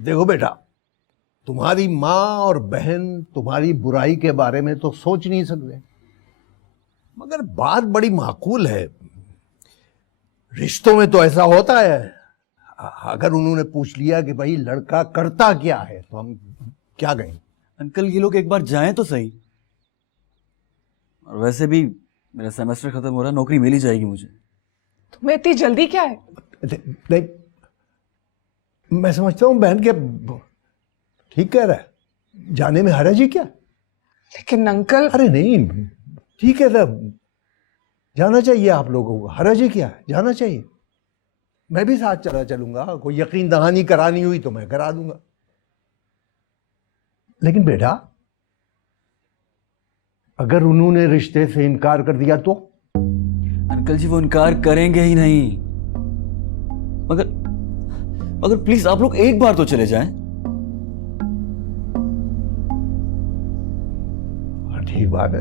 देखो बेटा, तुम्हारी माँ और बहन तुम्हारी बुराई के बारे में तो सोच नहीं सकते, मगर बात बड़ी माकूल है। रिश्तों में तो ऐसा होता है। अगर उन्होंने पूछ लिया कि भाई लड़का करता क्या है, तो हम क्या कहें? अंकल ये लोग एक बार जाएं तो सही। और वैसे भी मेरा सेमेस्टर खत्म हो रहा है, नौकरी मिल ही जाएगी मुझे। तुम्हें इतनी जल्दी क्या है? नहीं, मैं समझता हूँ बहन के ठीक कह रहा है, जाने में हर्ज ही क्या। लेकिन अंकल। अरे नहीं, ठीक है तब जाना चाहिए आप लोगों को, हर्ज ही क्या है, जाना चाहिए। मैं भी साथ चलूंगा, कोई यकीन दहानी करानी हुई तो मैं करा दूंगा। लेकिन बेटा, अगर उन्होंने रिश्ते से इनकार कर दिया तो? अंकल जी वो इनकार करेंगे ही नहीं। मगर प्लीज आप लोग एक बार तो चले जाएं। ठीक बात है,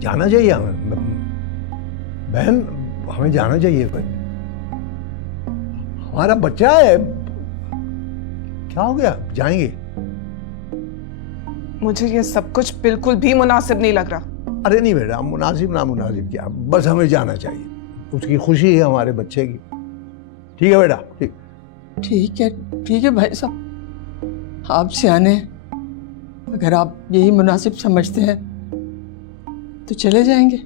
जाना चाहिए हमें बहन, हमें जाना चाहिए। हमारा बच्चा है, क्या हो गया, जाएंगे। मुझे ये सब कुछ बिल्कुल भी मुनासिब नहीं लग रहा। अरे नहीं बेटा, मुनासिब ना मुनासिब क्या, बस हमें जाना चाहिए। उसकी खुशी है हमारे बच्चे की। ठीक है बेटा, ठीक है भाई साहब, आप सियाने हैं। अगर आप यही मुनासिब समझते हैं तो चले जाएंगे।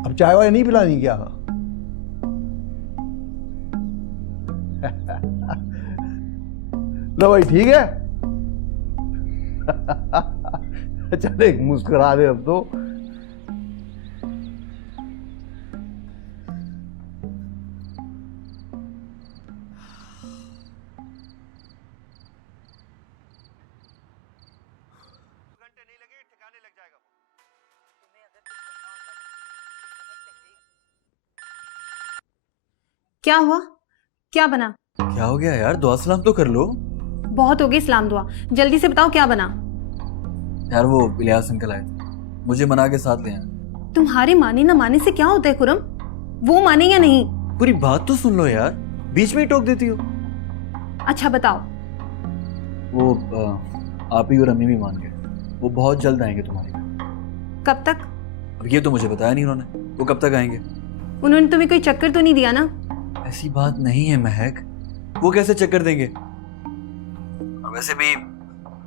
अब चाय वाय नहीं पिलानी क्या? लो भाई, ठीक है। चले मुस्कुरा दे अब तो। क्या हुआ? क्या बना? क्या हो गया यार, दुआ सलाम तो कर लो। बहुत हो गई सलाम दुआ, जल्दी से बताओ क्या बना। यार वो इलियास अंकल आए थे, मुझे मना के साथ ले आए। तुम्हारे माने ना माने से क्या होता है खुरम? वो माने या नहीं? पूरी बात तो सुन लो यार, बीच में ही टोक देती हो। अच्छा बताओ। वो आप ही और अम्मी भी मान गए, वो बहुत जल्द आएंगे तुम्हारे घर। कब तक? अब ये तो मुझे बताया नहीं उन्होंने, वो कब तक आएंगे? उन्होंने तुम्हें कोई चक्कर तो नहीं दिया ना? ऐसी बात नहीं है महक, वो कैसे चक्कर देंगे। और वैसे भी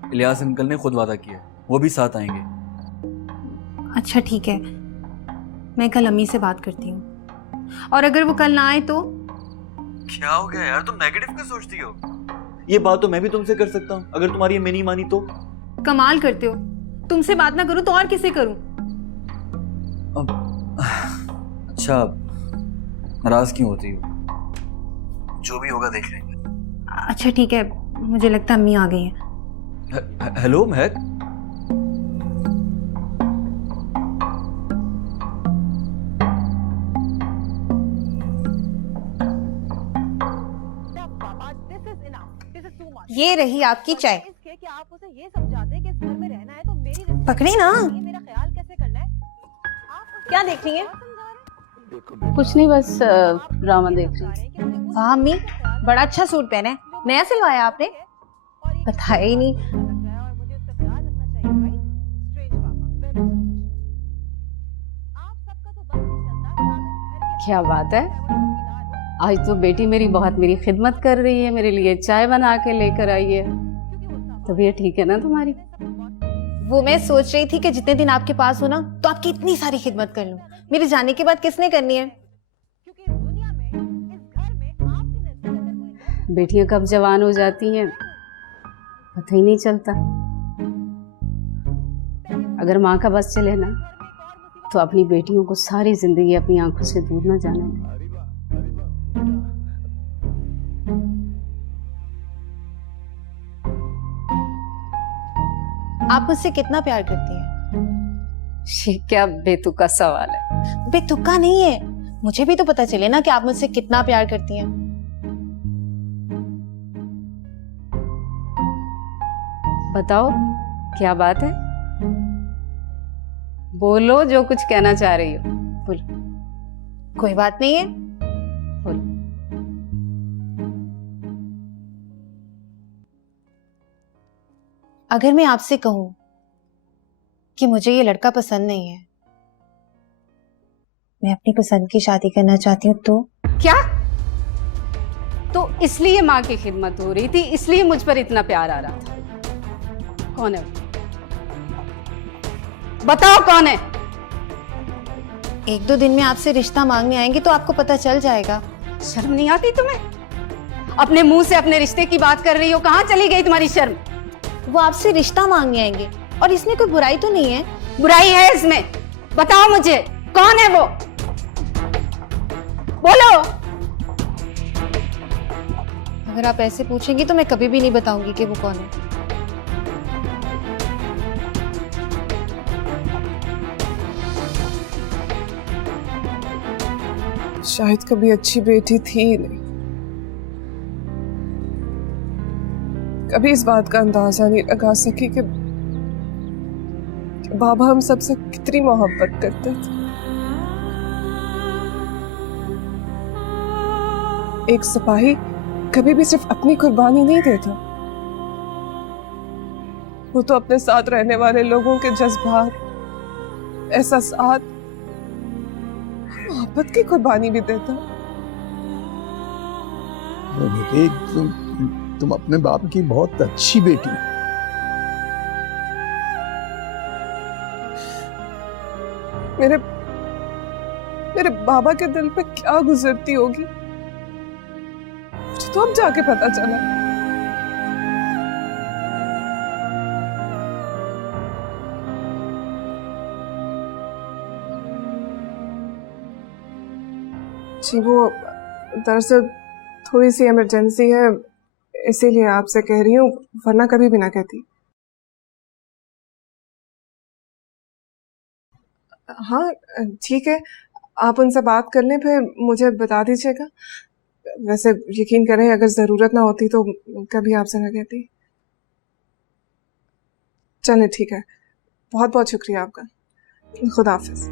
इलियास अंकल ने खुद वादा किया है, वो भी साथ आएंगे। अच्छा ठीक है, मैं कल अम्मी से बात करती हूँ। और अगर वो कल ना आए तो? क्या हो गया यार, तुम नेगेटिव क्यों सोचती हो? ये बात तो मैं भी तुमसे कर सकता हूँ, अगर तुम्हारी ये नहीं मानी तो। कमाल करते हो, तुमसे बात ना करूँ तो और किसे करूँ? अच्छा, नाराज क्यों होती हो? जो भी होगा देख लेंगे। अच्छा ठीक है, मुझे लगता है अम्मी आ गई हैं। हेलो महक। ये रही आपकी चाय। आप उसे ये समझाते कि इस घर में रहना है तो मेरी पकड़ी ना। मेरा ख्याल कैसे करना है। क्या देख रही है? कुछ नहीं, बस ड्रामा देख रही। वाह अम्मी, बड़ा अच्छा सूट पहना है, नया सिलवाया आपने? बताया ही नहीं। क्या बात है, आज तो बेटी मेरी बहुत मेरी खिदमत कर रही है, मेरे लिए चाय बना के लेकर आई है। तबीयत ठीक है ना तुम्हारी? वो मैं सोच रही थी कि जितने दिन आपके पास हो ना, तो आपकी इतनी सारी खिदमत कर लूं। मेरे जाने के बाद किसने करनी है? बेटियां कब जवान हो जाती हैं पता ही नहीं चलता। अगर माँ का बस चले ना, तो अपनी बेटियों को सारी जिंदगी अपनी आंखों से दूर ना जाने दें। आप मुझसे कितना प्यार करती हैं? ये क्या बेतुका सवाल है? बेतुका नहीं है, मुझे भी तो पता चले ना कि आप मुझसे कितना प्यार करती हैं। बताओ क्या बात है, बोलो जो कुछ कहना चाह रही हो, बोलो। कोई बात नहीं है। बोलो। अगर मैं आपसे कहूं कि मुझे ये लड़का पसंद नहीं है, मैं अपनी पसंद की शादी करना चाहती हूँ, तो क्या? तो इसलिए माँ की खिदमत हो रही थी, इसलिए मुझ पर इतना प्यार आ रहा था। कौन है वो? बताओ कौन है? 1-2 दिन में आपसे रिश्ता मांगने आएंगे तो आपको पता चल जाएगा। शर्म नहीं आती तुम्हें? अपने मुंह से अपने रिश्ते की बात कर रही हो, कहाँ चली गई तुम्हारी शर्म? वो आपसे रिश्ता मांगने आएंगे और इसमें कोई बुराई तो नहीं है। बुराई है इसमें? बताओ मुझे, कौन है वो? बोलो। अगर आप ऐसे पूछेंगी तो मैं कभी भी नहीं बताऊंगी कि वो कौन है। शायद कभी अच्छी बेटी थी ही नहीं, कभी इस बात का अंदाजा नहीं लगा सकी कि बाबा हम सबसे कितनी मोहब्बत करते थे। एक सिपाही कभी भी सिर्फ अपनी कुर्बानी नहीं देता, वो तो अपने साथ रहने वाले लोगों के जज्बात, एहसासात, मोहब्बत की कुर्बानी भी देता। बेटे, तुम अपने बाप की बहुत अच्छी बेटी हो। मेरे बाबा के दिल पे क्या गुजरती होगी, मुझे तो अब जाके पता चला। जी वो दरअसल थोड़ी सी इमरजेंसी है, इसीलिए आपसे कह रही हूँ, वरना कभी भी ना कहती। हाँ ठीक है, आप उनसे बात कर लें, फिर मुझे बता दीजिएगा। वैसे यकीन करें, अगर ज़रूरत ना होती तो कभी आपसे ना कहती। चलें ठीक है, बहुत बहुत शुक्रिया आपका। खुदा हाफिज़।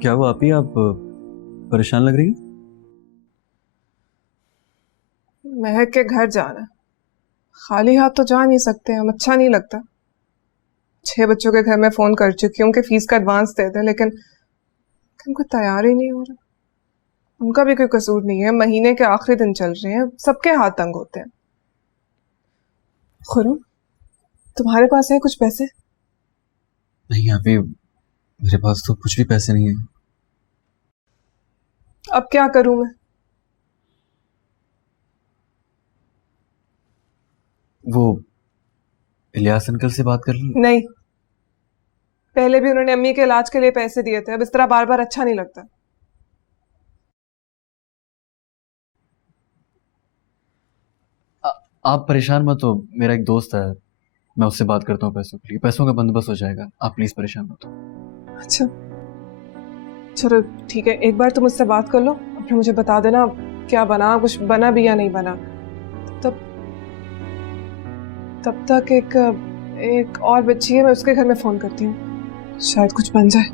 क्या हुआ आप ही, आप परेशान लग रही हैं? महक के घर जाना, खाली हाथ तो जा नहीं सकते हम, अच्छा नहीं लगता। 6 बच्चों के घर में फोन कर चुकी हूँ कि फीस का एडवांस दे दे, लेकिन उनको तैयार ही नहीं हो रहा। उनका भी कोई कसूर नहीं है, महीने के आखिरी दिन चल रहे हैं, सबके हाथ तंग होते हैं। खुरुम, तुम्हारे पास है कुछ पैसे? नहीं आप ही, मेरे पास तो कुछ भी पैसे नहीं है। अब क्या करूं मैं? वो इलियास अंकल से बात कर ली? नहीं, पहले भी उन्होंने अम्मी के इलाज के लिए पैसे दिए थे, अब इस तरह बार बार अच्छा नहीं लगता। आप परेशान मत हो, मेरा एक दोस्त है, मैं उससे बात करता हूँ पैसों के लिए, पैसों का बंदोबस्त हो जाएगा, आप प्लीज परेशान मत हो। अच्छा चलो ठीक है, एक बार तुम उससे बात कर लो, फिर मुझे बता देना क्या बना, कुछ बना भी या नहीं बना। तब तक एक और बच्ची है, मैं उसके घर में फोन करती हूँ, शायद कुछ बन जाए।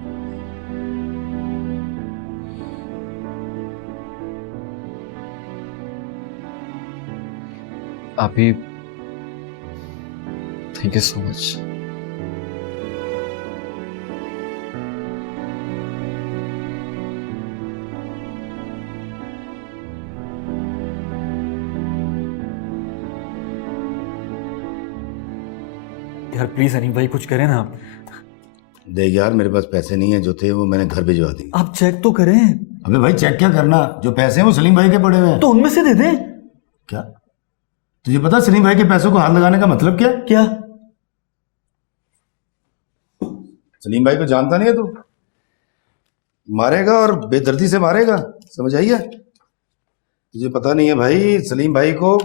आप ही, थैंक यू सो मच। यार प्लीज अनिल भाई कुछ करें ना आप। देख यार, मेरे पास पैसे नहीं है, जो थे वो मैंने घर भिजवा दिए। आप चेक तो करें। अबे भाई चेक क्या करना, जो पैसे हैं वो सलीम भाई के पड़े हुए हैं। तो उनमें से दे दें। क्या तुझे पता सलीम भाई के पैसों को हाथ लगाने का मतलब क्या? क्या? सलीम भाई को जानता नहीं है तू? मारेगा और बेदर्दी से मारेगा, समझ आई है? तुझे पता नहीं है भाई, सलीम भाई को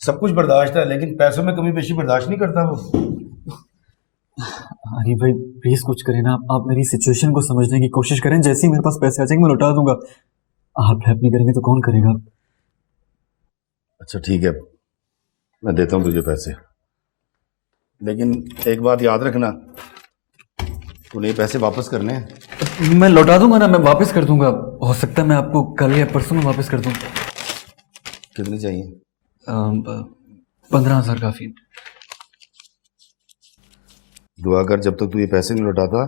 सब कुछ बर्दाश्त है, लेकिन पैसों में कमी पेशी बर्दाश्त नहीं करता वो। अरे भाई प्लीज कुछ करें ना, आप मेरी सिचुएशन को समझने की कोशिश करें। जैसे ही मेरे पास पैसे आ जाएंगे मैं लौटा दूंगा। आप हेल्प नहीं करेंगे तो कौन करेगा? अच्छा ठीक है, मैं देता हूँ तुझे पैसे, लेकिन एक बात याद रखना, तूने ये पैसे वापस करने हैं। मैं लौटा दूंगा ना, मैं वापस कर दूंगा। हो सकता है मैं आपको कल या परसों में वापस कर दूं। कितने चाहिए? 15,000 काफी। दुआ कर जब तक तू ये पैसे नहीं लौटाता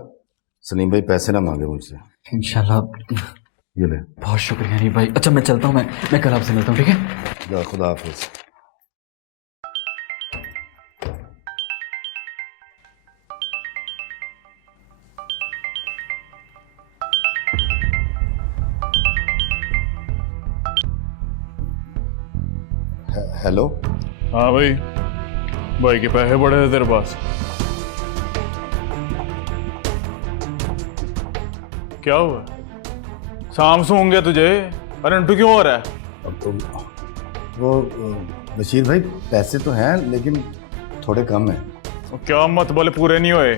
सलीम भाई पैसे ना मांगे मुझसे। इंशाल्लाह। ये ले। बहुत शुक्रिया नहीं भाई। अच्छा मैं चलता हूँ, मैं कल आपसे मिलता हूँ, ठीक है? जा, खुदा हाफिज। हेलो। हाँ भाई, भाई के पैसे पड़े थे तेरे पास। क्या हुआ? शाम से होंगे तुझे? अरे अंटू क्यों हो रहा है? अब तो वो बशीर भाई पैसे तो हैं लेकिन थोड़े कम हैं। वो क्या मत बोले पूरे नहीं हुए।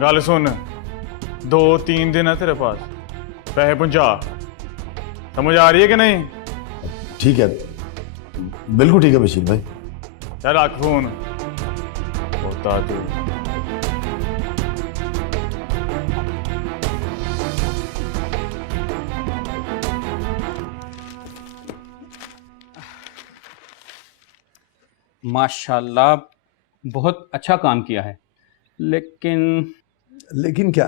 गल सुन, 2-3 दिन है तेरे पास, पैसे पहुंचा। समझ आ रही है कि नहीं? ठीक है, बिल्कुल ठीक है बशीर भाई। चल रख फोन। होता तू। माशाल्लाह बहुत अच्छा काम किया है, लेकिन क्या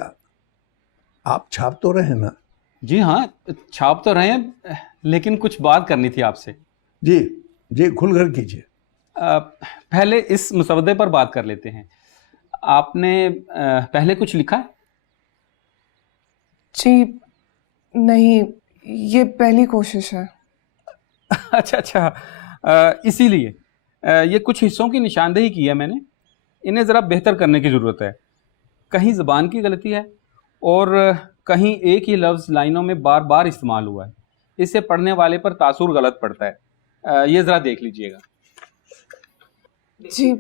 आप छाप तो रहे ना? जी हाँ छाप तो रहे हैं, लेकिन कुछ बात करनी थी आपसे। जी जी, खुलकर कीजिए। पहले इस मसवदे पर बात कर लेते हैं। आपने पहले कुछ लिखा है? जी नहीं, ये पहली कोशिश है। अच्छा, इसीलिए ये कुछ हिस्सों की निशानदेही की है मैंने, इन्हें ज़रा बेहतर करने की ज़रूरत है। कहीं ज़बान की गलती है और कहीं एक ही लफ्ज़ लाइनों में बार बार इस्तेमाल हुआ है, इससे पढ़ने वाले पर तासुर गलत पड़ता है। ये ज़रा देख लीजिएगा। जी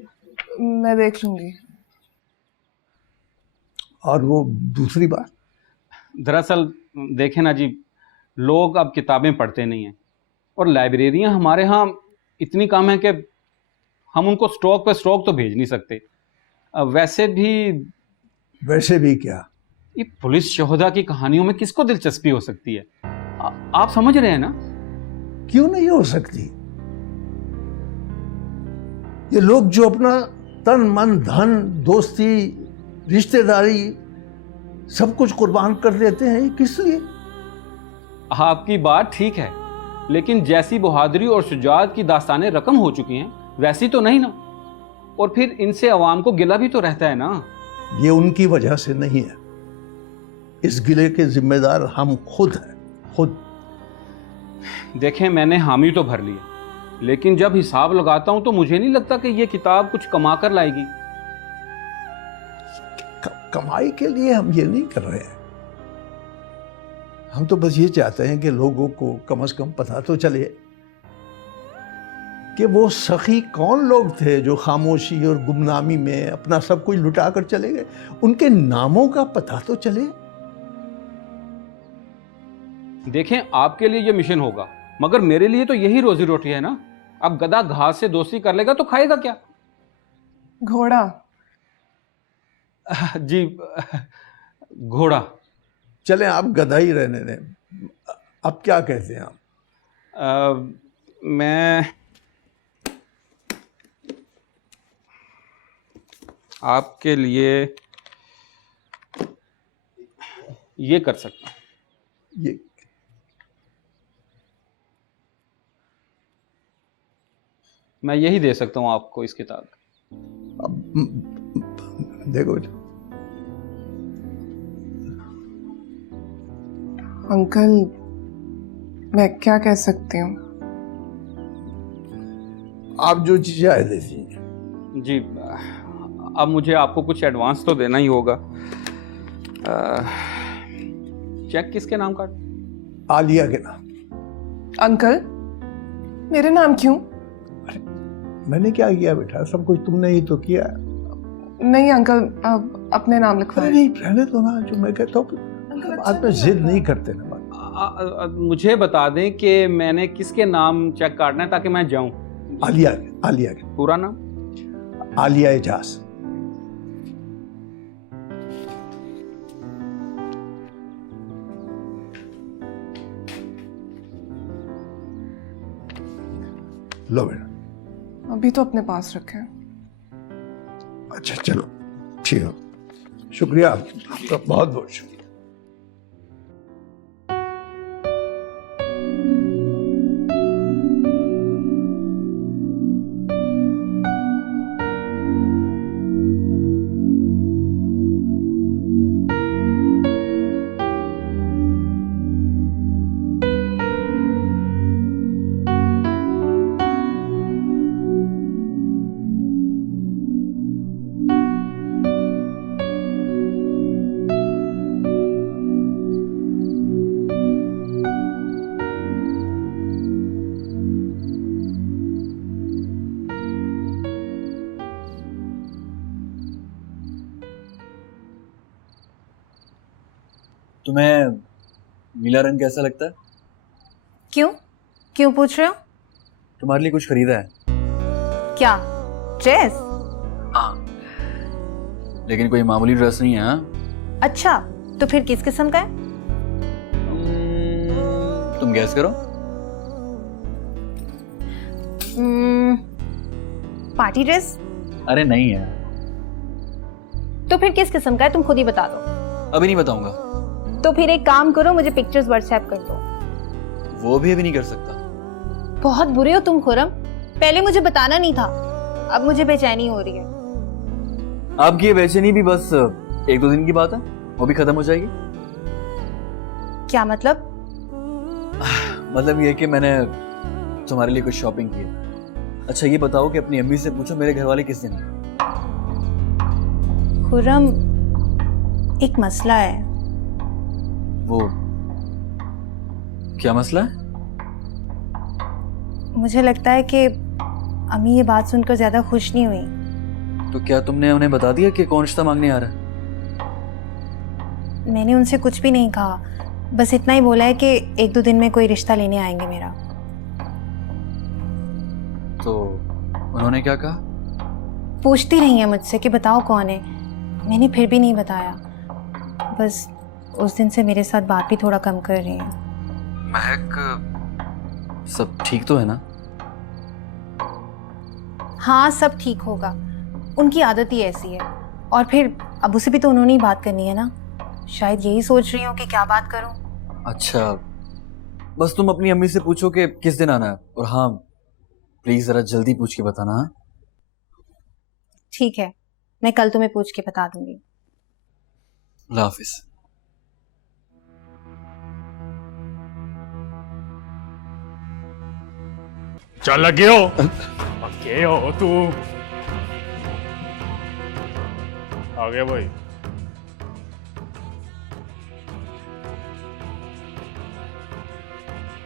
मैं देख लूँगी। और वो दूसरी बात, दरअसल देखें ना जी, लोग अब किताबें पढ़ते नहीं हैं और लाइब्रेरियां हमारे यहाँ इतनी कम हैं कि हम उनको स्टॉक पे स्टॉक तो भेज नहीं सकते। वैसे भी क्या? ये पुलिस शोहदा की कहानियों में किसको दिलचस्पी हो सकती है? आप समझ रहे हैं ना? क्यों नहीं हो सकती? ये लोग जो अपना तन मन धन दोस्ती रिश्तेदारी सब कुछ कुर्बान कर देते हैं, ये किस लिए? आपकी बात ठीक है, लेकिन जैसी बहादुरी और शुजाअत की दास्तानें रकम हो चुकी हैं वैसी तो नहीं ना। और फिर इनसे अवाम को गिला भी तो रहता है ना। ये उनकी वजह से नहीं है, इस गिले के जिम्मेदार हम खुद हैं, खुद। देखें मैंने हामी तो भर लिया, लेकिन जब हिसाब लगाता हूं तो मुझे नहीं लगता कि ये किताब कुछ कमा कर लाएगी। कमाई के लिए हम ये नहीं कर रहे हैं। हम तो बस ये चाहते हैं कि लोगों को कम से कम पता तो चले कि वो सखी कौन लोग थे जो खामोशी और गुमनामी में अपना सब कुछ लुटा कर चले गए। उनके नामों का पता तो चले। देखें आपके लिए ये मिशन होगा, मगर मेरे लिए तो यही रोजी रोटी है ना। अब गधा घास से दोस्ती कर लेगा तो खाएगा क्या? घोड़ा। जी घोड़ा। चलें आप गधा ही रहने दें। अब क्या कहते हैं आप? मैं आपके लिए ये कर सकता हूं। ये मैं यही दे सकता हूं आपको इस किताब। अब देखो अंकल, मैं क्या कह सकती हूँ? आप जो चीजें आए दे दीजिए। जी अब मुझे आपको कुछ एडवांस तो देना ही होगा। चेक किसके नाम का? आलिया के नाम। अंकल मेरे नाम क्यों? मैंने क्या किया बेटा, सब कुछ तुमने ही तो किया। नहीं अंकल, अपने नाम अरे लिखवाएं। नहीं, रहने दो ना, जो मैं कहता हूँ बाद में जिद नहीं करते ना बात। मुझे बता दें कि मैंने किसके नाम चेक काटना है ताकि मैं जाऊं। आलिया, आलिया, पूरा नाम? आलिया एजाज। लो बेटा। अभी तो अपने पास रखे। अच्छा चलो, ठीक है, शुक्रिया आपका, बहुत बहुत शुक्रिया। तुम्हें नीला रंग कैसा लगता है? क्यों क्यों पूछ रहे हो? तुम्हारे लिए कुछ खरीदा है। क्या, ड्रेस? हाँ, लेकिन कोई मामूली ड्रेस नहीं है। हाँ, अच्छा, तो फिर किस किस्म का है? तुम गैस करो। Party dress? अरे नहीं है। तो फिर किस किस्म का है, तुम खुद ही बता दो। अभी नहीं बताऊंगा। तो फिर एक काम करो, मुझे पिक्चर्स व्हाट्सएप कर दो। वो भी अभी नहीं कर सकता। बहुत बुरे हो तुम खुरम, पहले मुझे बताना नहीं था, अब मुझे बेचैनी हो रही है। आपकी ये बेचैनी भी बस 1-2 दिन की बात है, वो भी खत्म हो जाएगी। क्या मतलब? मतलब ये कि मैंने तुम्हारे लिए कुछ शॉपिंग की है। अच्छा ये बताओ कि अपनी अम्मी से पूछो मेरे घर वाले किस दिन आए। खुरम, एक मसला है। वो क्या मसला है? मुझे लगता है कि अम्मी ये बात सुनकर ज्यादा खुश नहीं हुई। तो क्या तुमने उन्हें बता दिया कि कौन रिश्ता मांगने आ रहा है? मैंने उनसे कुछ भी नहीं कहा, बस इतना ही बोला है कि 1-2 दिन में कोई रिश्ता लेने आएंगे मेरा। तो उन्होंने क्या कहा? पूछती रही है मुझसे कि बताओ कौन है, मैंने फिर भी नहीं बताया। बस उस दिन से मेरे साथ बात भी थोड़ा कम कर रही है। महक, सब ठीक तो है ना? हाँ, सब ठीक होगा, उनकी आदत ही ऐसी है। और फिर अबू से भी तो उन्होंने ही बात करनी है ना, शायद यही सोच रही हूँ कि क्या बात करूँ। अच्छा, बस तुम अपनी अम्मी से पूछो कि किस दिन आना है, और हाँ प्लीज जरा जल्दी पूछ के बताना। हाँ ठीक है, मैं कल तुम्हें पूछ के बता दूंगी। अल्लाह हाफिज। चल लगे हो पक्के हो तू। आ गया भाई।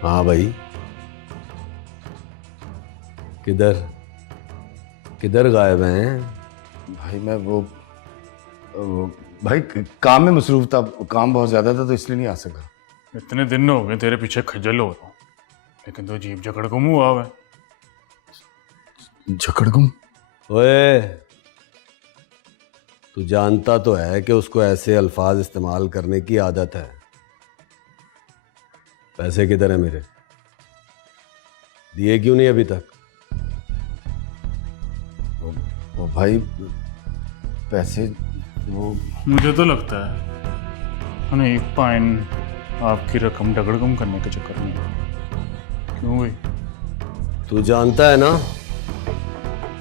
हाँ भाई, किधर किधर गायब हैं? भाई मैं वो भाई काम में मसरूफ था, काम बहुत ज्यादा था तो इसलिए नहीं आ सका। इतने दिन हो गए तेरे पीछे खजल हो रहा हूँ, लेकिन तो जीप जकड़ गुम हुआ है। जकड़ गुम? ओए, तू जानता तो है कि उसको ऐसे अल्फाज इस्तेमाल करने की आदत है। पैसे किधर है मेरे? दिए क्यों नहीं अभी तक? वो भाई पैसे वो मुझे तो लगता है उन्हें एक पाइन आपकी रकम डगड़गम करने के चक्कर में। क्यों भाई? तू जानता है ना,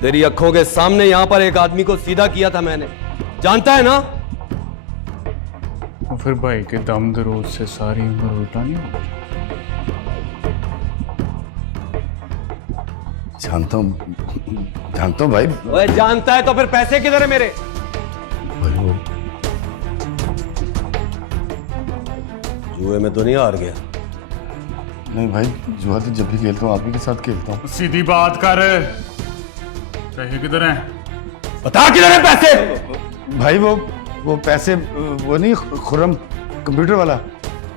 तेरी आंखों के सामने यहां पर एक आदमी को सीधा किया था मैंने, जानता है ना? तो फिर भाई के दम दरूद से सारी उम्र उल्टा नहीं हो? जानता हूँ भाई। ओए जानता है तो फिर पैसे किधर है मेरे? भाई वो जुए में तो नहीं हार गया? नहीं भाई, जुआ तो जब भी खेलता हूँ आप ही के साथ खेलता हूँ। सीधी बात कर, पैसे किधर हैं? बता किधर है पैसे? भाई वो पैसे, वो नहीं खुर्रम कंप्यूटर वाला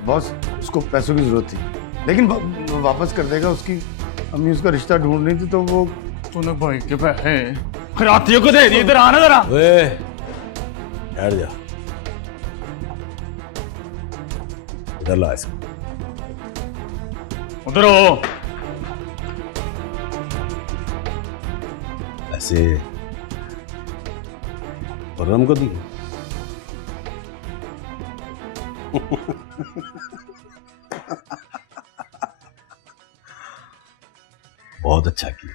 बॉस, उसको पैसों की जरूरत थी, लेकिन वापस कर देगा। उसकी अम्मी उसका रिश्ता ढूंढ रही थी, तो वो तूने भाई के पैसे खरातियों को दे दिए। इधर आना जरा। ओए बैठ जा, इधर ला इसको। उधर हो। ऐसे खुर्रम को दी? बहुत अच्छा किया,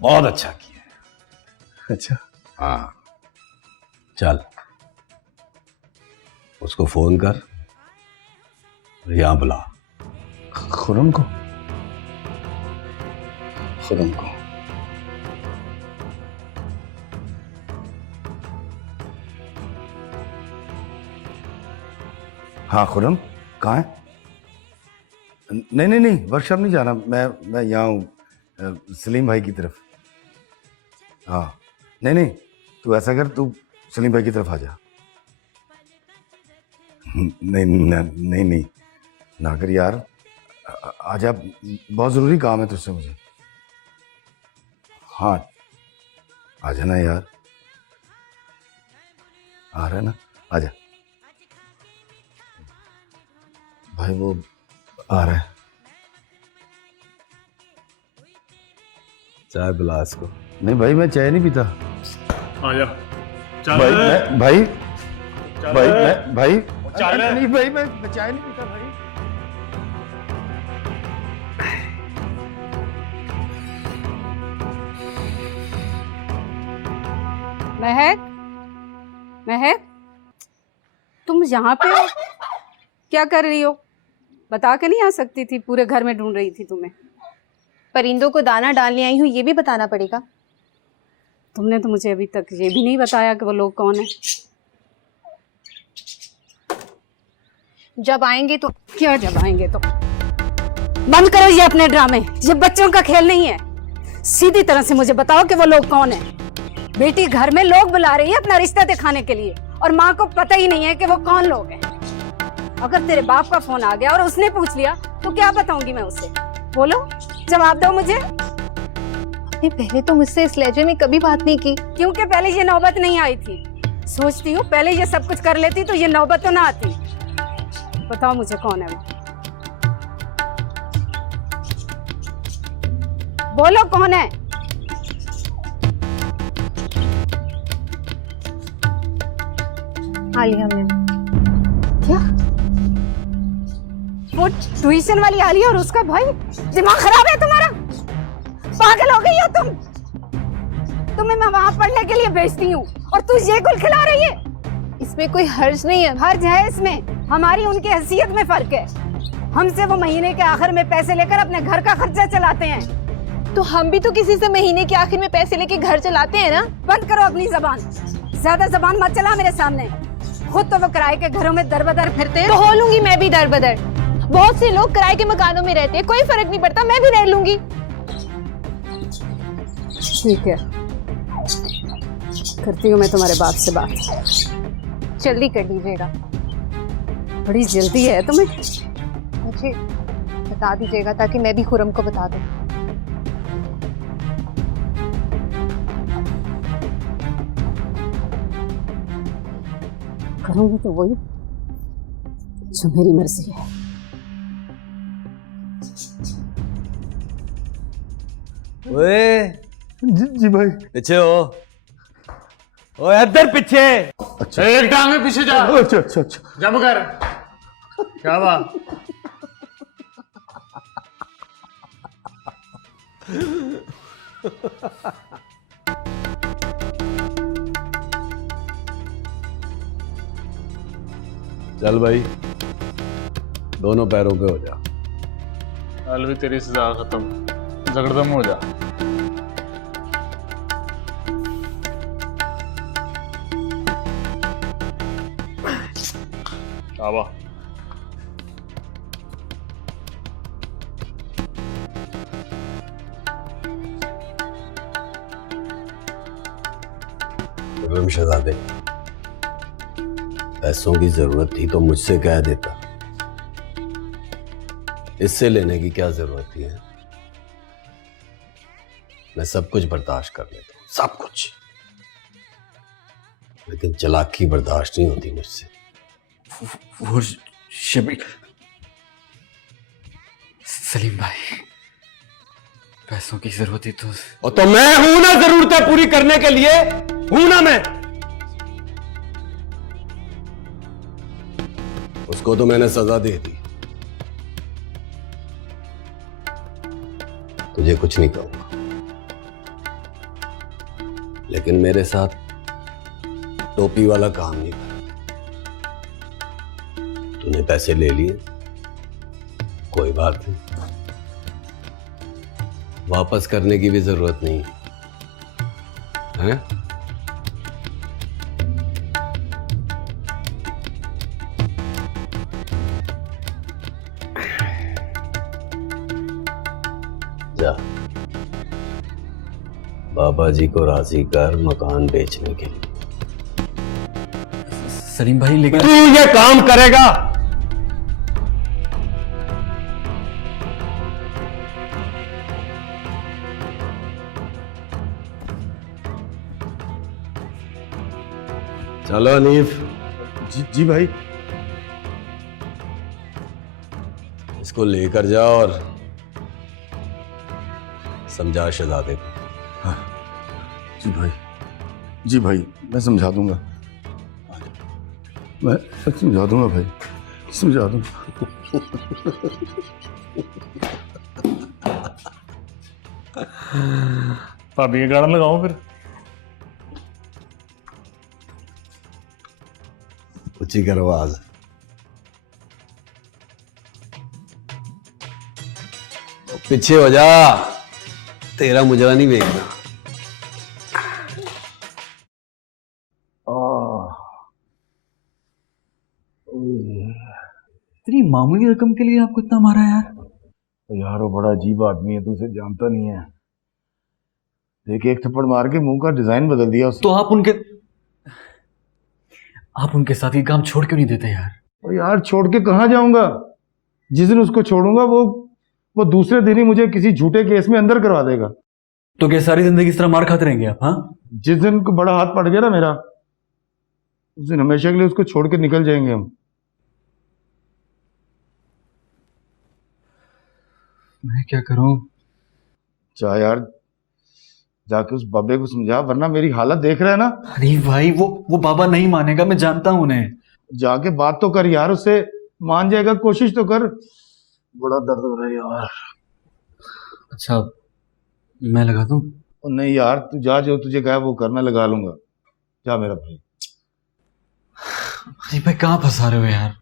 बहुत अच्छा किया। अच्छा हाँ चल, उसको फोन कर, यहां बुला। खुर्रम को? खुर्रम को? हाँ खुर्रम कहाँ है? नहीं, वर्कशॉप नहीं जाना, मैं यहाँ हूँ सलीम भाई की तरफ। हाँ नहीं, तू ऐसा कर, तू सलीम भाई की तरफ आ जा। नहीं ना कर यार, आ जा, बहुत ज़रूरी काम है तुझसे मुझे। हाँ आ जाना यार, आ रहा है ना, आ जा भाई, वो आ रहा है। चाय पिला इसको। नहीं भाई, मैं चाय नहीं पीता। आ जा। चल भाई चल। भाई चल। नहीं भाई, मैं चाय नहीं पीता भाई। महक, तुम यहाँ पे हो? क्या कर रही हो? बता के नहीं आ सकती थी? पूरे घर में ढूंढ रही थी तुम्हें। परिंदों को दाना डालने आई हूँ, ये भी बताना पड़ेगा? तुमने तो मुझे अभी तक ये भी नहीं बताया कि वो लोग कौन है। जब आएंगे तो। क्या जब आएंगे तो? बंद करो ये अपने ड्रामे, ये बच्चों का खेल नहीं है। सीधी तरह से मुझे बताओ कि वो लोग कौन है। बेटी घर में लोग बुला रही है अपना रिश्ता दिखाने के लिए, और माँ को पता ही नहीं है कि वो कौन लोग हैं। अगर तेरे बाप का फोन आ गया और उसने पूछ लिया तो क्या बताऊंगी मैं उसे? बोलो, जवाब दो मुझे। आपने पहले तो मुझसे इस लहजे में कभी बात नहीं की। क्योंकि पहले ये नौबत नहीं आई थी। सोचती हूँ पहले ये सब कुछ कर लेती तो ये नौबत तो ना आती। बताओ मुझे कौन है वो? बोलो कौन है? आलिया मैम। क्या? वो ट्यूशन वाली आलिया और उसका भाई? दिमाग खराब है तुम्हारा? पागल हो गई हो तुम? तुम्हें मैं वहां पढ़ने के लिए भेजती हूँ और तू ये गुल खिला रही है? इसमें कोई हर्ज नहीं है। हर्ज है इसमें। हमारी उनकी हैसियत में फर्क है। हमसे वो महीने के आखिर में पैसे लेकर अपने घर का खर्चा चलाते हैं। तो हम भी तो किसी से महीने के आखिर में पैसे लेके घर चलाते हैं ना। बंद करो अपनी जबान, ज्यादा जबान मत चला मेरे सामने। खुद तो वो किराए के घरों में दर बदर फिरते हैं। तो हो लूंगी मैं भी दर बदर। बहुत से लोग किराए के मकानों में रहते हैं, कोई फर्क नहीं पड़ता, मैं भी रह लूंगी। ठीक है, करती हूँ मैं तुम्हारे बाप से बात। जल्दी कर दीजिएगा। बड़ी जल्दी है तुम्हें? मुझे बता दीजिएगा ताकि मैं भी खुर्रम को बता दूं। करूंगी तो वही जो मेरी मर्जी है। ओए जी भाई। पीछे हो। ओए इधर पीछे। अच्छा एक टांग में पीछे जा। अच्छा जम कर। क्या बात? चल भाई, दोनों पैरों पे हो जा। कल भी तेरी सजा खत्म, झगड़दम हो जा। आवा। खुर्रम शहजादे, पैसों की जरूरत थी तो मुझसे कह देता, इससे लेने की क्या जरूरत थी है? मैं सब कुछ बर्दाश्त कर लेता हूं, सब कुछ, लेकिन चालाकी बर्दाश्त नहीं होती मुझसे। वो शबीर, सलीम भाई, पैसों की जरूरत थी तो। और तो मैं हूं ना जरूरतें पूरी करने के लिए, हूं ना मैं। उसको तो मैंने सजा दे दी, तुझे कुछ नहीं कहूंगा, लेकिन मेरे साथ टोपी वाला काम नहीं कर। तूने पैसे ले लिए, कोई बात नहीं, वापस करने की भी जरूरत नहीं है? जा, बाबा जी को राजी कर मकान बेचने के लिए। सलीम भाई लेकिन तू ये काम करेगा? चलो हनीफ, जी भाई। इसको लेकर जाओ और समझा शहजादे को। जी भाई, मैं समझा दूंगा, मैं समझा दूंगा भाई, समझा दूंगा। भाभी ये गाना लगाऊं फिर? ऊंची कर आवाज। पीछे हो जा, तेरा मुजरा नहीं देखना। इतनी मामूली रकम के लिए आपको इतना मारा यार? यार वो बड़ा अजीब आदमी है, तू उसे जानता नहीं है। देख, एक थप्पड़ मार के मुंह का डिजाइन बदल दिया उसने। तो आप उनके साथ ये काम छोड़ क्यों नहीं देते यार? और यार छोड़ के कहाँ जाऊंगा? जिस दिन उसको छोड़ूंगा वो दूसरे दिन ही मुझे किसी झूठे केस में अंदर करवा देगा। तो क्या सारी जिंदगी इस तरह मार खाते रहेंगे आप? हाँ, जिस दिन को बड़ा हाथ पड़ गया ना मेरा, उस दिन हमेशा के लिए उसको छोड़ के निकल जाएंगे हम। मैं क्या करूं? जा यार, जाके उस बाबे को समझा, वरना मेरी हालत देख रहा है ना। अरे भाई, वो बाबा नहीं मानेगा, मैं जानता हूं उन्हें। जाके बात तो कर यार उससे, मान जाएगा, कोशिश तो कर। बड़ा दर्द हो रहा है यार। अच्छा, मैं लगा दूं? नहीं यार, तू जा, जो तुझे कहा वो कर, मैं लगा लूंगा। जा मेरा भाई। अरे भाई, कहाँ फंसा रहे हो यार?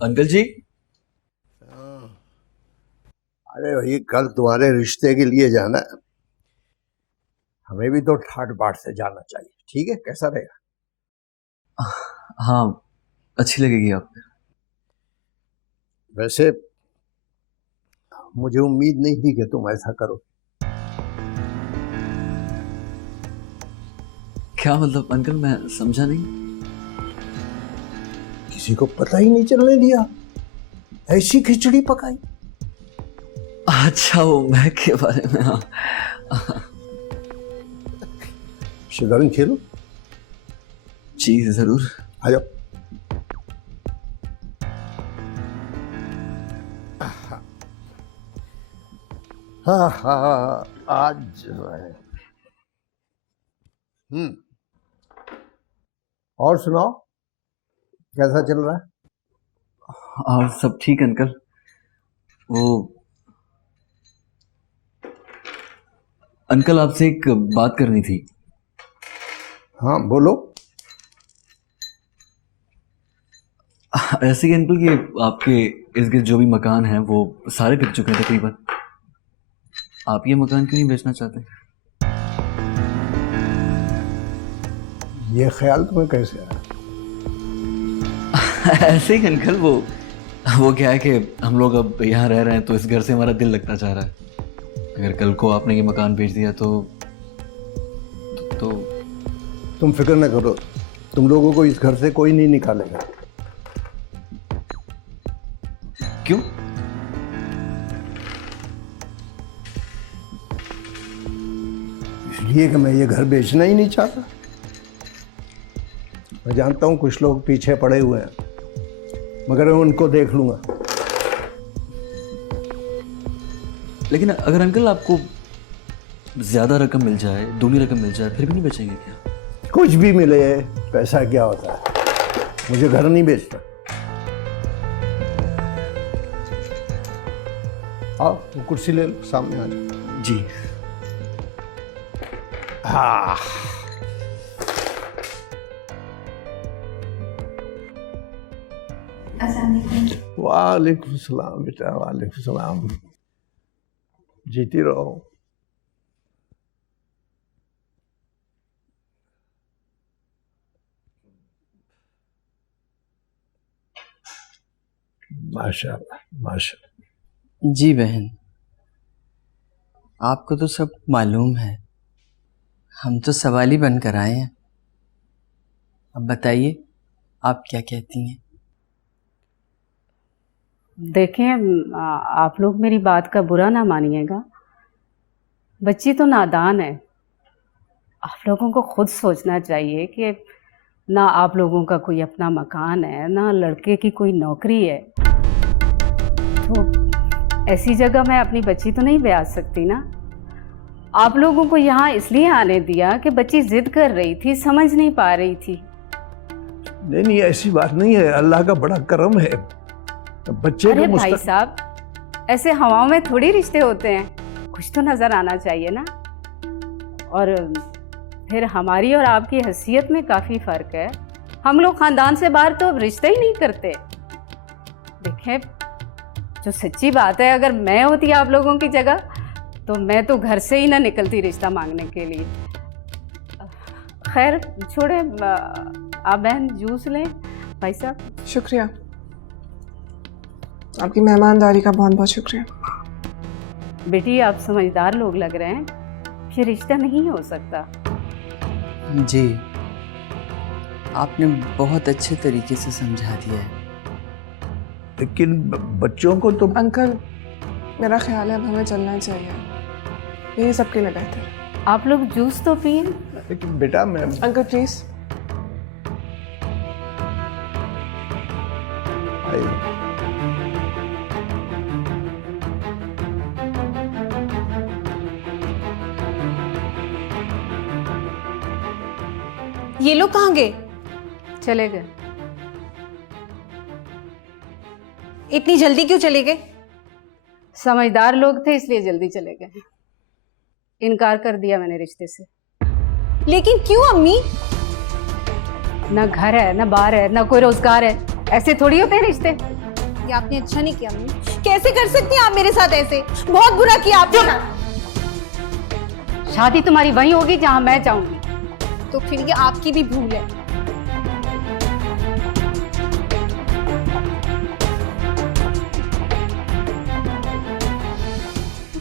अंकल जी, अरे भाई, कल तुम्हारे रिश्ते के लिए जाना है, हमें भी तो ठाट बाट से जाना चाहिए। ठीक है, कैसा रहेगा? हाँ, अच्छी लगेगी आपको। वैसे मुझे उम्मीद नहीं थी कि तुम ऐसा करो। क्या मतलब अंकल, मैं समझा नहीं। किसी को पता ही नहीं चलने दिया, ऐसी खिचड़ी पकाई। अच्छा, वो मैं के बारे में? हाँ, शतरंज खेलो। जी जरूर। आ जाओ। हाँ हाँ, आज जो है। और सुनाओ, कैसा चल रहा है? और सब ठीक अंकल। वो अंकल, आपसे एक बात करनी थी। हाँ बोलो। ऐसे कि अंकल, कि आपके इर्द गिर्द जो भी मकान हैं वो सारे बिक चुके हैं तकरीबन। आप ये मकान क्यों नहीं बेचना चाहते? ये ख्याल तुम्हें कैसे आया? ऐसे ही अंकल, वो क्या है कि हम लोग अब यहाँ रह रहे हैं तो इस घर से हमारा दिल लगता जा रहा है। अगर कल को आपने ये मकान बेच दिया तो तुम फिक्र न करो, तुम लोगों को इस घर से कोई नहीं निकालेगा। क्यों? इसलिए कि मैं ये घर बेचना ही नहीं चाहता। मैं जानता हूं कुछ लोग पीछे पड़े हुए हैं, मगर मैं उनको देख लूंगा। लेकिन अगर अंकल आपको ज्यादा रकम मिल जाए, दूनी रकम मिल जाए, फिर भी नहीं बेचेंगे क्या? कुछ भी मिले, पैसा क्या होता है, मुझे घर नहीं बेचना। आओ वो कुर्सी ले लो, सामने आ जाओ। जी। हाँ, वालेकुम सलाम बेटा, वालेकुम सलाम। जीती रहो। माशाल्लाह माशाल्लाह। जी बहन, आपको तो सब मालूम है, हम तो सवाली बनकर आए हैं। अब बताइए आप क्या कहती हैं? देखें, आप लोग मेरी बात का बुरा ना मानिएगा, बच्ची तो नादान है। आप लोगों को खुद सोचना चाहिए कि ना आप लोगों का कोई अपना मकान है, ना लड़के की कोई नौकरी है, तो ऐसी जगह मैं अपनी बच्ची तो नहीं ब्याह सकती ना। आप लोगों को यहाँ इसलिए आने दिया कि बच्ची जिद कर रही थी, समझ नहीं पा रही थी। नहीं नहीं, ऐसी बात नहीं है, अल्लाह का बड़ा करम है। बच्चे अरे को भाई साहब, ऐसे हवाओं में थोड़ी रिश्ते होते हैं, कुछ तो नजर आना चाहिए ना। और फिर हमारी और आपकी हैसियत में काफ़ी फ़र्क है। हम लोग ख़ानदान से बाहर तो अब रिश्ते ही नहीं करते। देखें, जो सच्ची बात है, अगर मैं होती आप लोगों की जगह तो मैं तो घर से ही ना निकलती रिश्ता मांगने के लिए। खैर छोड़े, आप बहन जूस लें। भाई साहब शुक्रिया, आपकी मेहमानदारी का बहुत बहुत शुक्रिया। बेटी, आप समझदार लोग लग रहे हैं, ये रिश्ता नहीं हो सकता। जी, आपने बहुत अच्छे तरीके से समझा दिया है। लेकिन बच्चों को तो। अंकल, मेरा ख्याल है अब हमें चलना चाहिए, यही सबके लिए बेहतर है। आप लोग जूस तो पिए। लेकिन बेटा मैं। Uncle please. ये लोग कहाँ गए? चले गए। इतनी जल्दी क्यों चले गए? समझदार लोग थे इसलिए जल्दी चले गए। इनकार कर दिया मैंने रिश्ते से। लेकिन क्यों अम्मी? ना घर है, ना बार है, ना कोई रोजगार है, ऐसे थोड़ी होते हैं रिश्ते। ये आपने अच्छा नहीं किया अम्मी। कैसे कर सकती हैं आप मेरे साथ ऐसे? बहुत बुरा किया आपने। शादी तुम्हारी वहीं होगी जहां मैं चाहूंगी। तो फिर ये आपकी भी भूल है।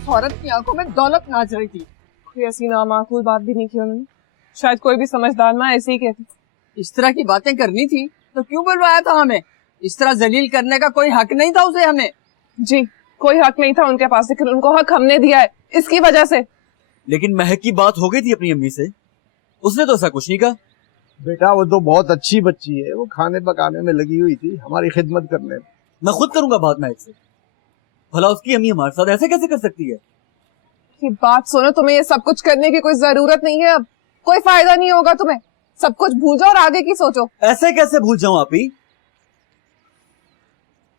औरत की आंखों में दौलत नाच रही थी। कोई ऐसी नामाकूल बात भी नहीं की उन्होंने। शायद कोई भी समझदार माँ ऐसे ही कहती। इस तरह की बातें करनी थी तो क्यों बुलवाया था हमें? इस तरह जलील करने का कोई हक नहीं था उसे हमें। जी, कोई हक नहीं था उनके पास, लेकिन उनको हक हमने दिया है, इसकी वजह से। लेकिन महक की बात हो गई थी अपनी अम्मी से, उसने तो ऐसा कुछ नहीं कहा। बेटा वो तो बहुत अच्छी बच्ची है, वो खाने पकाने में लगी हुई थी, हमारी खिदमत करने में। मैं खुद करूंगा बात महक से। भला उसकी अम्मी हमारे साथ ऐसे कैसे कर सकती है? ये बात सुनो, तुम्हें ये सब कुछ करने की कोई जरूरत नहीं है। अब कोई फायदा नहीं होगा तुम्हें। सब कुछ भूल जाओ और आगे की सोचो। ऐसे कैसे भूल जाऊं आप ही?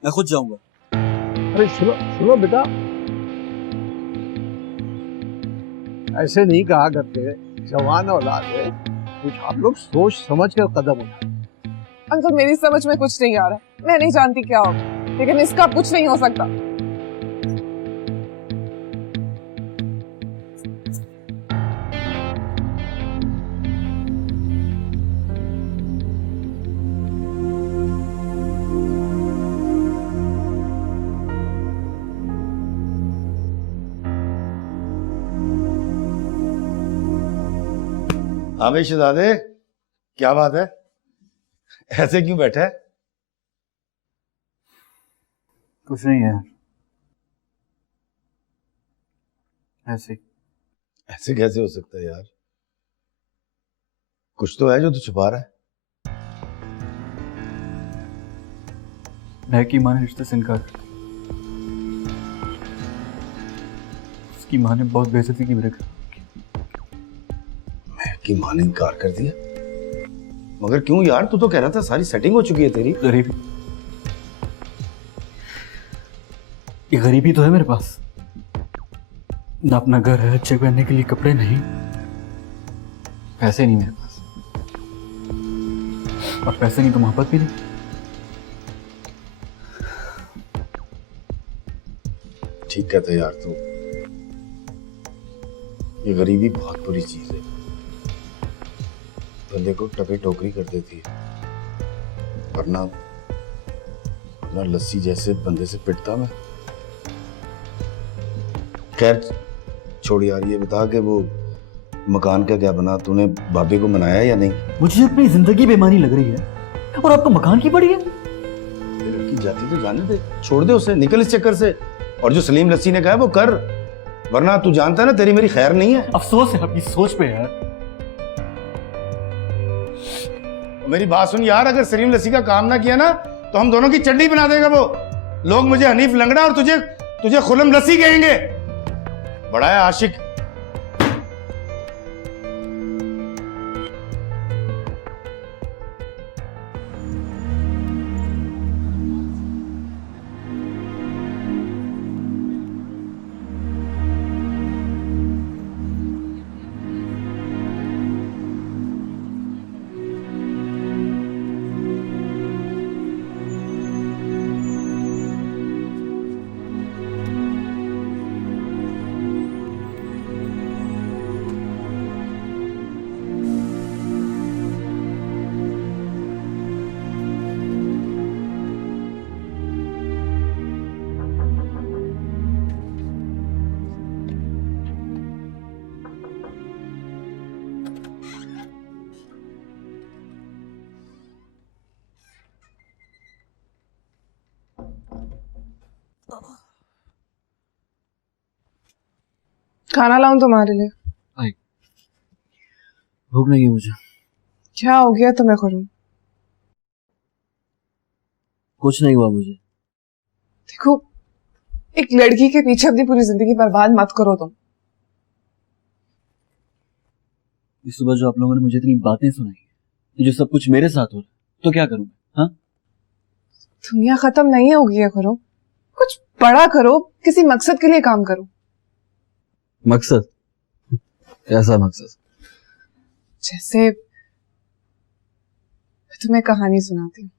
मैं खुद जाऊंगा। अरे सुनो सुनो बेटा, ऐसे नहीं कहा करते, जवान औलाद है, कुछ आप लोग सोच समझ कर कदम उठाओ। अंकल मेरी समझ में कुछ नहीं आ रहा, मैं नहीं जानती क्या होगा, लेकिन इसका कुछ नहीं हो सकता। हाँ भाई शहजादे, क्या बात है? ऐसे क्यों बैठा है? कुछ नहीं है, ऐसे ही। ऐसे कैसे हो सकता है यार? कुछ तो है जो तू छुपा रहा है। महक की माँ ने रिश्ते से इनकार कर दिया। उसकी माँ ने बहुत बेइज्जती की मेरे घर। महक की माँ ने इनकार कर दिया? मगर क्यों यार? तू तो कह रहा था सारी सेटिंग हो चुकी है तेरी। गरीबी, ये गरीबी तो है मेरे पास ना, अपना घर है, अच्छे पहनने के लिए कपड़े नहीं, पैसे नहीं मेरे पास, और पैसे नहीं तो मोहब्बत भी नहीं। ठीक कहता है यार तू, ये गरीबी बहुत बुरी चीज है, बंदे को टपे टोकरी कर देती है, वरना लस्सी जैसे बंदे से पिटता मैं। खैर छोड़ यार, ये बता कि वो मकान का क्या बना? तूने भाभी को मनाया या नहीं? मुझे अपनी जिंदगी बेमानी लग रही है और आपको मकान की पड़ी है। लड़की जाती तो जाने दे, छोड़ दे उसे, निकल इस चक्कर से। और जो सलीम लस्सी ने कहा है वो कर, वरना तू जानता है ना तेरी मेरी खैर नहीं है। अफसोस है आपकी सोच पे यार। मेरी बात सुन यार, अगर सलीम लस्सी का काम ना किया ना तो हम दोनों की चड्डी बना देगा वो। लोग मुझे हनीफ लंगड़ा और तुझे खुलम लस्सी कहेंगे। बड़ा है आशिक। खाना लाऊं तुम्हारे लिए? भूख नहीं है मुझे। क्या हो गया तुम्हें खुरम? कुछ नहीं हुआ मुझे। देखो, एक लड़की के पीछे अपनी पूरी जिंदगी बर्बाद मत करो तुम। इस सुबह जो आप लोगों ने मुझे इतनी बातें सुनाई, जो सब कुछ मेरे साथ हो रहा, तो क्या करूं मैं? हाँ, दुनिया खत्म नहीं होगी है खुरम। कुछ बड़ा करो, किसी मकसद के लिए काम करो। मकसद? कैसा मकसद? जैसे मैं तुम्हें कहानी सुनाती हूँ।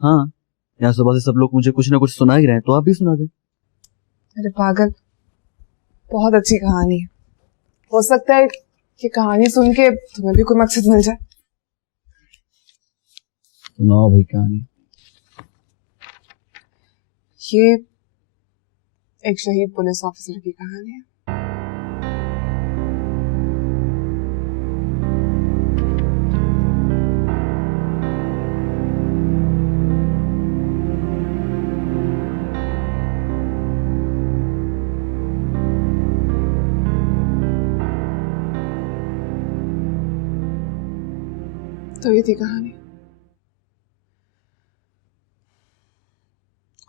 हाँ, यहाँ सुबह से सब लोग मुझे कुछ ना कुछ सुना ही रहे हैं, तो आप भी सुना दें। अरे पागल, बहुत अच्छी कहानी है। हो सकता है कि कहानी सुन के तुम्हें भी कोई मकसद मिल जाए। सुनाओ भाई कहानी। ये एक शहीद पुलिस ऑफिसर की कहानी है। तो ये थी कहानी।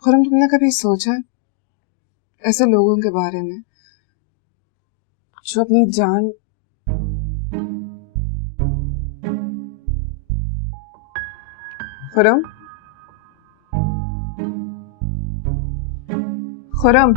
खुरम, तुमने कभी सोचा है ऐसे लोगों के बारे में जो अपनी जान खुरम खुरम